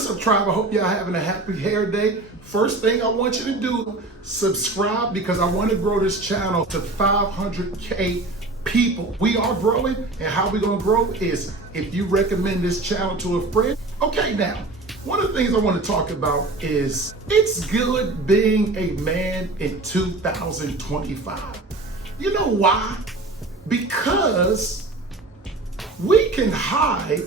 What's up, tribe? I hope y'all having a happy hair day. First thing I want you to do, subscribe, because I want to grow this channel to 500K people. We are growing, and how we're gonna grow is if you recommend this channel to a friend. Okay, now, one of the things I want to talk about is it's good being a man in 2025. You know why? Because we can hide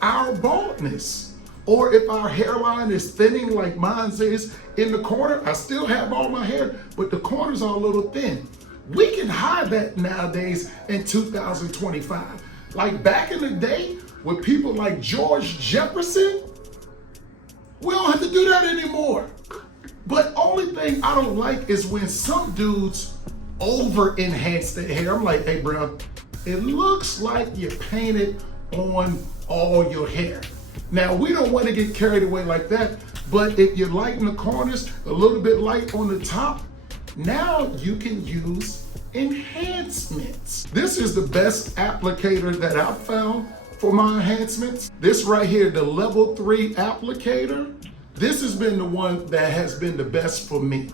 our baldness. Or if our hairline is thinning like mine is in the corner, I still have all my hair, but the corners are a little thin. We can hide that nowadays in 2025. Like back in the day with people like George Jefferson, we don't have to do that anymore. But only thing I don't like is when some dudes over enhance their hair. I'm like, hey bro, it looks like you painted on all your hair. Now, we don't want to get carried away like that, but if you're light in the corners, a little bit light on the top, now you can use enhancements. This is the best applicator that I've found for my enhancements. This right here, the level 3 applicator, this has been the one that has been the best for me.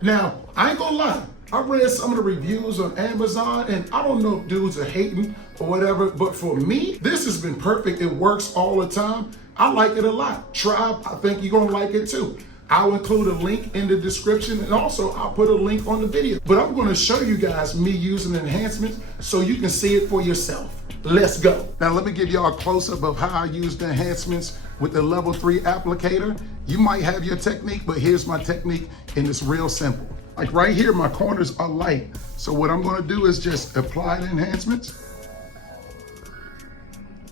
Now, I ain't gonna lie, I read some of the reviews on Amazon, and I don't know if dudes are hating or whatever, but for me, this has been perfect. It works all the time. I like it a lot. Tribe, I think you're gonna like it too. I'll include a link in the description, and also I'll put a link on the video. But I'm gonna show you guys me using enhancements so you can see it for yourself. Let's go. Now let me give y'all a close-up of how I use the enhancements with the level 3 applicator. You might have your technique, but here's my technique, and it's real simple. Like right here, my corners are light. So what I'm gonna do is just apply the enhancements.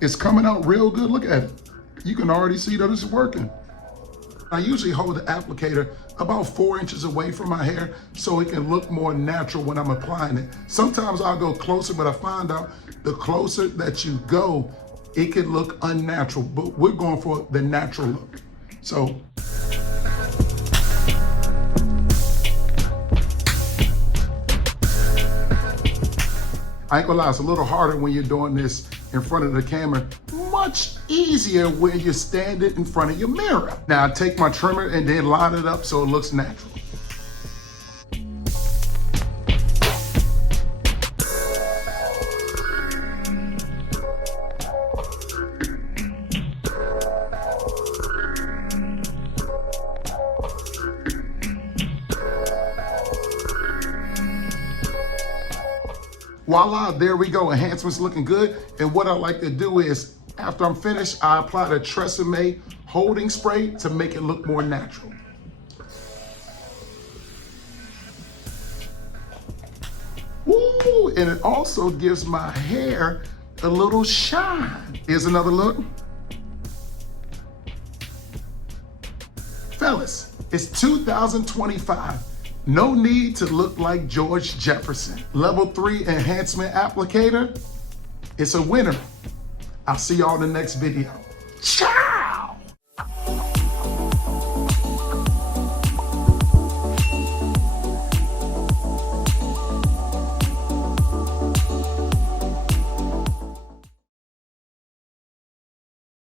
It's coming out real good, look at it. You can already see that it's working. I usually hold the applicator about 4 inches away from my hair so it can look more natural when I'm applying it. Sometimes I'll go closer, but I find out the closer that you go, it can look unnatural, but we're going for the natural look. So. I ain't gonna lie, it's a little harder when you're doing this in front of the camera. Much easier when you're standing in front of your mirror. Now I take my trimmer and then line it up so it looks natural. Voila, there we go. Enhancements looking good. And what I like to do is, after I'm finished, I apply the Tresemme holding spray to make it look more natural. Woo! And it also gives my hair a little shine. Here's another look. Fellas, it's 2025. No need to look like George Jefferson. Level 3 enhancement applicator, it's a winner. I'll see y'all in the next video. Ciao!